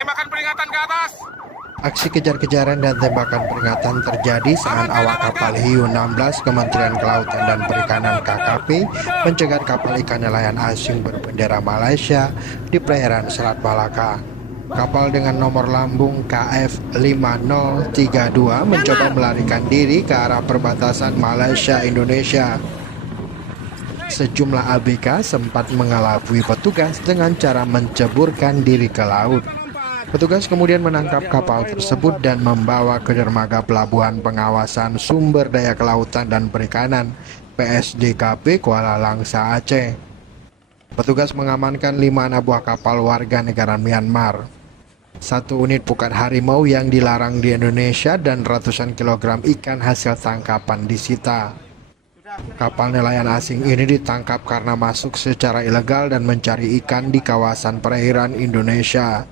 Tembakan peringatan ke atas. Aksi kejar-kejaran dan tembakan peringatan terjadi saat awak kapal Hiu 16 Kementerian Kelautan dan Perikanan KKP mencegat kapal ikan nelayan asing berbendera Malaysia di perairan Selat Malaka. Kapal dengan nomor lambung KF 5032 mencoba melarikan diri ke arah perbatasan Malaysia-Indonesia. Sejumlah ABK sempat mengelabui petugas dengan cara menceburkan diri ke laut. Petugas kemudian menangkap kapal tersebut dan membawa ke dermaga Pelabuhan Pengawasan Sumber Daya Kelautan dan Perikanan PSDKP Kuala Langsa, Aceh. Petugas mengamankan 5 anak buah kapal warga negara Myanmar, 1 unit pukat harimau yang dilarang di Indonesia, dan ratusan kilogram ikan hasil tangkapan disita. Kapal nelayan asing ini ditangkap karena masuk secara ilegal dan mencari ikan di kawasan perairan Indonesia.